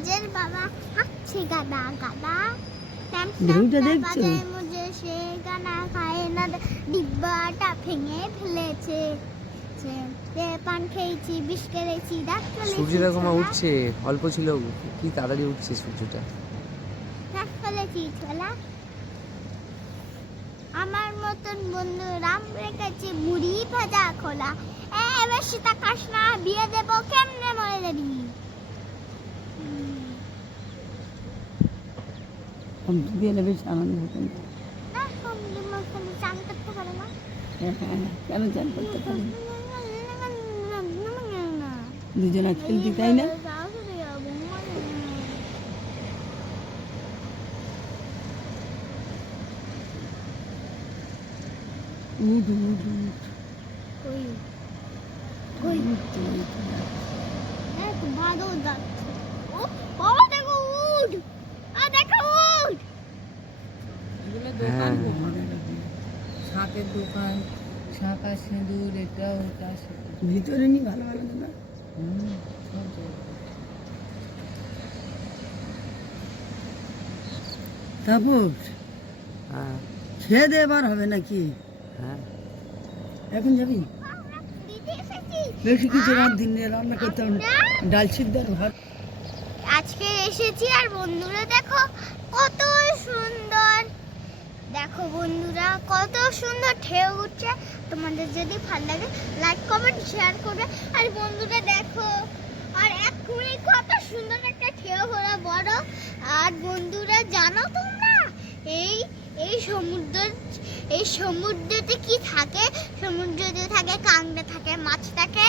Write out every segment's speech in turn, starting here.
বাবা গাদা গাদা। দেখছ? মুঝে সে গানা খায় না ডিব্বাটা ভেঙে ফেলেছে। পান খেয়েছি বিষ কেড়েছি দাঁত ফেলেছি সূর্য দেখো মা উঠছে অল্প ছিল কি তাড়াতাড়ি উঠছে সূর্যটা? দাঁত ফেলেছি ছোলা। আমার মতন বন্ধু রাম রেখেছে মুড়ি ভাজা খোলা। এ বেশি তাকাস না বিয়ে দেবো কেমনে মরে যাবি হুম, গেলে বেশ আনন্দ হতো কেন চান করতে পারি দুজনা খেলতি তাই না? উঠ উঠ উঠ। উঠ, উঠ। এক বাদল যাচ্ছে ও বাবা দেখো উঠ আ দেখো উঠ এগুলো হ্যাঁ। দোকান শাঁখের দোকান শাঁখা সিঁদুর এটা ওটা ভিতরে নি ভালো ভালো না হুম, সব হ্যাঁ। খেয়ে দে এবার হবে নাকি? হ্যাঁ। এখন যাবি? বেশি কিছু রাত দিন নিয়ে রান্না করতে হবে না। ডাল সিদ্ধ ভাত। আজকে এসেছি আর বন্ধুরা দেখো কত সুন্দর। দেখো বন্ধুরা কত সুন্দর ঢেউ উঠছে। তোমাদের যদি ভালো লাগে লাইক কমেন্ট শেয়ার করবে। আর বন্ধুরা দেখো, আর এক কুড়ি কত সুন্দর একটা ঢেউ হলো বড় আর বন্ধুরা, জানো তোমরা, এই এই সমুদ্র, এই সমুদ্রতে কি থাকে? সমুদ্রতে থাকে, কাঁকড়া থাকে, মাছ থাকে।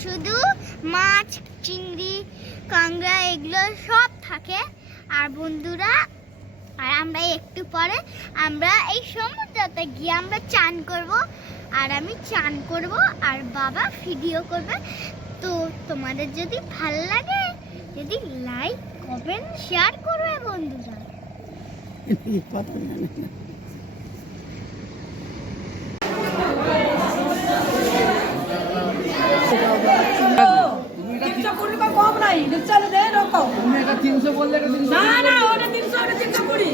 শুধু মাছ, চিংড়ি, কাঁকড়া, এগুলো সব থাকে। আর বন্ধুরা আমরা একটু পরে আমরা এই সমুদ্রতে গিয়ে আমরা চান করব, আর আমি চান করব, আর বাবা ভিডিও করবে। তো তোমাদের যদি ভালো লাগে, যদি লাইক কমেন্ট শেয়ার করবে বন্ধুরা। কম নাই চলো দে রকম তুমি এটা তিনশো বললে না না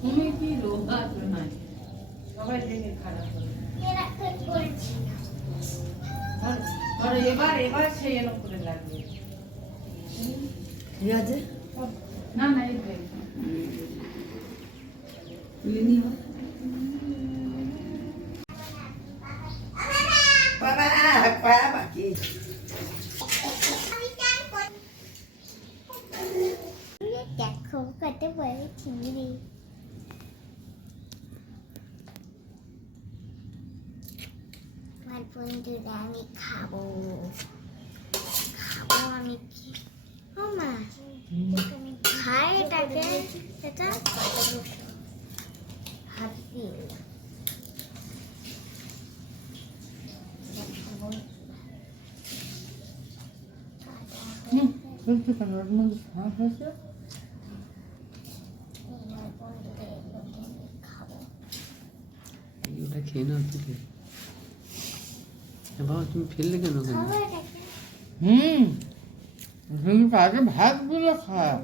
তুমি কি রোগা নাই সবাই দেখে খারাপ ধরো এবার এবার সেই এরকম করে লাগবে ঠিক আছে না না এই নিয়ে দেখো কত বড় চিংড়ি আমার বন্ধুরা আমি খাব খাব আমি কি ও মা খাই এটাকে এটা হাত দিয়ে বন্ধুরা এগুলোকে আমি খাব ওটা খেয়ে নাও তুমি। বাবা তুমি ফেললে কেন কেন হুম তুমি আগে ভাতগুলো এটা খাও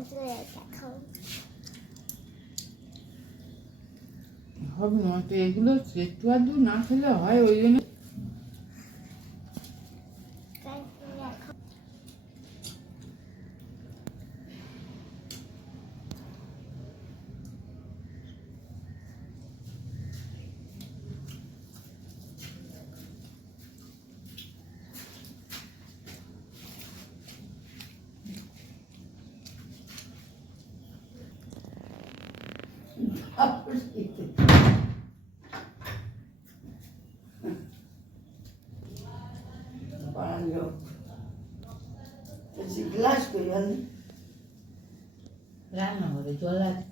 হবে না তো এগুলো একটু আধটু না খেলে হয় ওই জন্য Tapos ito. Parang yun. Kasi glass ko yan. Wala na, ritual at